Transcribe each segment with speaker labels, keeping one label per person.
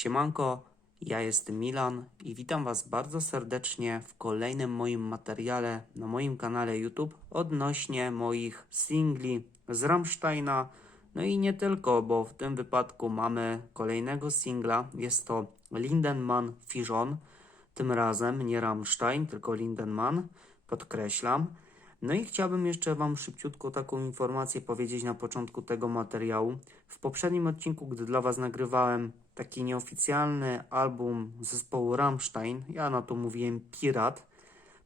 Speaker 1: Siemanko, ja jestem Milan i witam Was bardzo serdecznie w kolejnym moim materiale na moim kanale YouTube odnośnie moich singli z Rammsteina. No i nie tylko, bo w tym wypadku mamy kolejnego singla. Jest to Lindenmann Fijon. Tym razem nie Rammstein, tylko Lindenmann. Podkreślam. No i chciałbym jeszcze Wam szybciutko taką informację powiedzieć na początku tego materiału. W poprzednim odcinku, gdy dla Was nagrywałem taki nieoficjalny album zespołu Rammstein, ja na to mówiłem Pirat,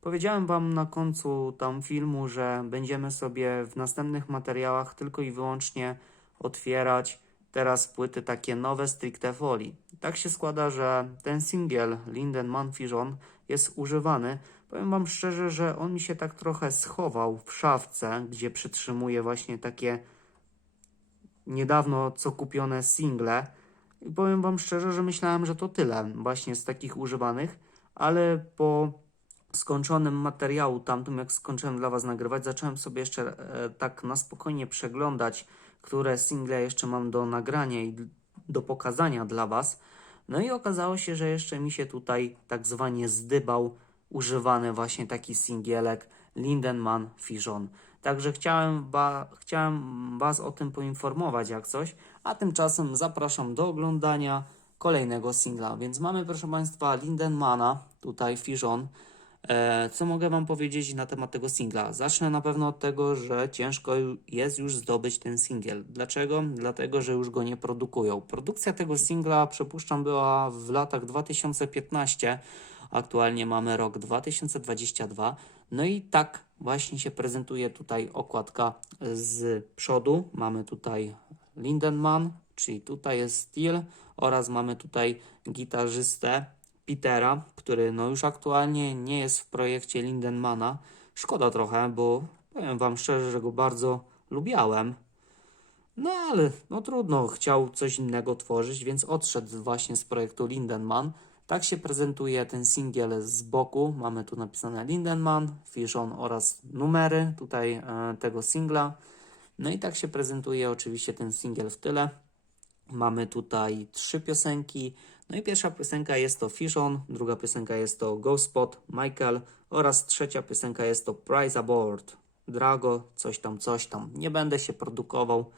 Speaker 1: powiedziałem Wam na końcu tam filmu, że będziemy sobie w następnych materiałach tylko i wyłącznie otwierać teraz płyty takie nowe stricte folii. Tak się składa, że ten singiel Lindenmann Fijon jest używany. Powiem Wam szczerze, że on mi się tak trochę schował w szafce, gdzie przytrzymuję właśnie takie niedawno co kupione single. I powiem Wam szczerze, że myślałem, że to tyle właśnie z takich używanych, ale po skończonym materiału tamtym, jak skończyłem dla Was nagrywać, zacząłem sobie jeszcze e, tak na spokojnie przeglądać, które single jeszcze mam do nagrania i do pokazania dla Was. No i okazało się, że jeszcze mi się tutaj tak zwanie zdybał używany właśnie taki singielek Lindenmann Fijon. Także chciałem, ba, chciałem Was o tym poinformować jak coś, a tymczasem zapraszam do oglądania kolejnego singla. Więc mamy proszę Państwa Lindenmana, tutaj Fijon. E, Co mogę Wam powiedzieć na temat tego singla? Zacznę na pewno od tego, że ciężko jest już zdobyć ten singiel. Dlaczego? Dlatego, że już go nie produkują. Produkcja tego singla, przypuszczam, była w latach 2015. Aktualnie mamy rok 2022. No i tak właśnie się prezentuje tutaj okładka z przodu. Mamy tutaj Lindenmann, czyli tutaj jest Steel oraz mamy tutaj gitarzystę Petera, który no już aktualnie nie jest w projekcie Lindenmana. Szkoda trochę, bo powiem Wam szczerze, że go bardzo lubiałem. No ale no trudno, chciał coś innego tworzyć, więc odszedł właśnie z projektu Lindenmann. Tak się prezentuje ten singiel z boku. Mamy tu napisane Lindenmann, Fijon oraz numery tutaj e, tego singla. No i tak się prezentuje oczywiście ten singiel w tyle. Mamy tutaj trzy piosenki. No i pierwsza piosenka jest to Fijon, druga piosenka jest to Go Spot, Michael oraz trzecia piosenka jest to Price Aboard, Drago, coś tam, coś tam. Nie będę się produkował,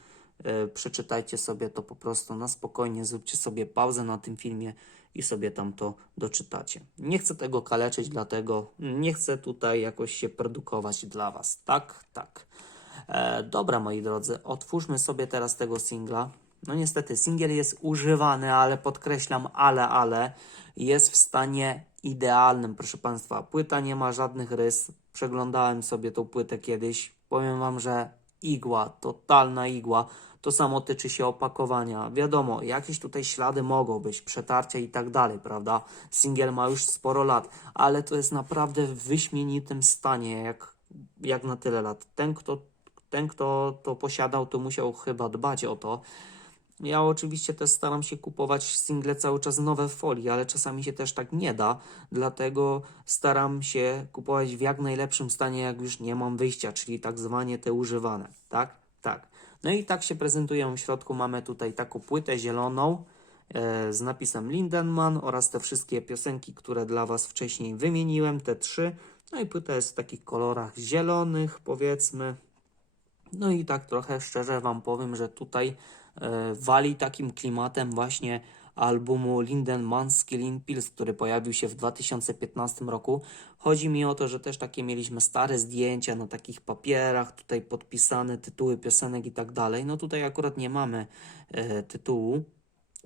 Speaker 1: e, przeczytajcie sobie to po prostu na spokojnie, zróbcie sobie pauzę na tym filmie i sobie tam to doczytacie. Nie chcę tego kaleczyć, dlatego nie chcę tutaj jakoś się produkować dla Was. Tak, tak. E, dobra, moi drodzy, otwórzmy sobie teraz tego singla. No niestety, singiel jest używany, ale podkreślam, ale, ale jest w stanie idealnym, proszę Państwa. Płyta nie ma żadnych rys. Przeglądałem sobie tą płytę kiedyś. Powiem Wam, że igła, totalna igła. To samo tyczy się opakowania. Wiadomo, jakieś tutaj ślady mogą być, przetarcia i tak dalej, prawda? Singiel ma już sporo lat, ale to jest naprawdę w wyśmienitym stanie, jak, jak na tyle lat. Ten, kto ten, kto to posiadał, to musiał chyba dbać o to. Ja oczywiście też staram się kupować single cały czas nowe w folii, ale czasami się też tak nie da, dlatego staram się kupować w jak najlepszym stanie, jak już nie mam wyjścia, czyli tak zwanie te używane, tak? Tak. No i tak się prezentują w środku. Mamy tutaj taką płytę zieloną e, z napisem Lindenmann oraz te wszystkie piosenki, które dla Was wcześniej wymieniłem, te trzy. No i płyta jest w takich kolorach zielonych, powiedzmy, no i tak trochę szczerze Wam powiem, że tutaj wali takim klimatem właśnie albumu Lindenmann Skillin Pills, który pojawił się w 2015 roku. Chodzi mi o to, że też takie mieliśmy stare zdjęcia na takich papierach, tutaj podpisane tytuły piosenek i tak dalej. No tutaj akurat nie mamy e, tytułu,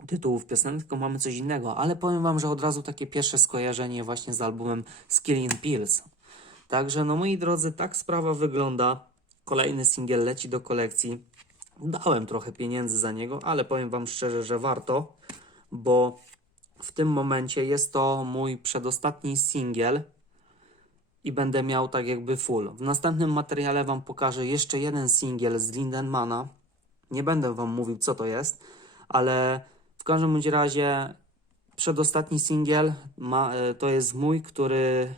Speaker 1: tytułów piosenek, tylko mamy coś innego, ale powiem Wam, że od razu takie pierwsze skojarzenie właśnie z albumem Skillin Pills. Także, no moi drodzy, tak sprawa wygląda. Kolejny singiel leci do kolekcji. Dałem trochę pieniędzy za niego, ale powiem Wam szczerze, że warto, bo w tym momencie jest to mój przedostatni singiel i będę miał tak jakby full. W następnym materiale Wam pokażę jeszcze jeden singiel z Lindenmana. Nie będę Wam mówił, co to jest, ale w każdym bądź razie przedostatni singiel ma, e, to jest mój, który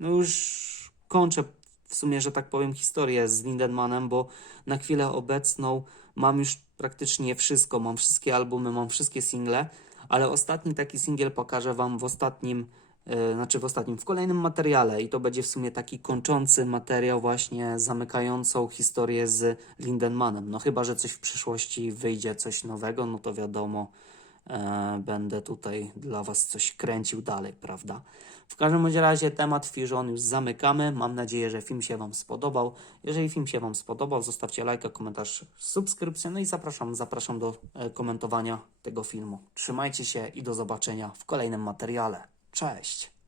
Speaker 1: no już kończę w sumie, że tak powiem, historię z Lindenmanem, bo na chwilę obecną mam już praktycznie wszystko. Mam wszystkie albumy, mam wszystkie single, ale ostatni taki singiel pokażę Wam w ostatnim, e, znaczy w ostatnim, w kolejnym materiale i to będzie w sumie taki kończący materiał właśnie zamykającą historię z Lindemanem. No chyba, że coś w przyszłości wyjdzie, coś nowego, no to wiadomo, będę tutaj dla Was coś kręcił dalej, prawda? W każdym razie temat Fusion już zamykamy. Mam nadzieję, że film się Wam spodobał. Jeżeli film się Wam spodobał, zostawcie lajka, komentarz, subskrypcję. No i zapraszam, zapraszam do e, komentowania tego filmu. Trzymajcie się i do zobaczenia w kolejnym materiale. Cześć!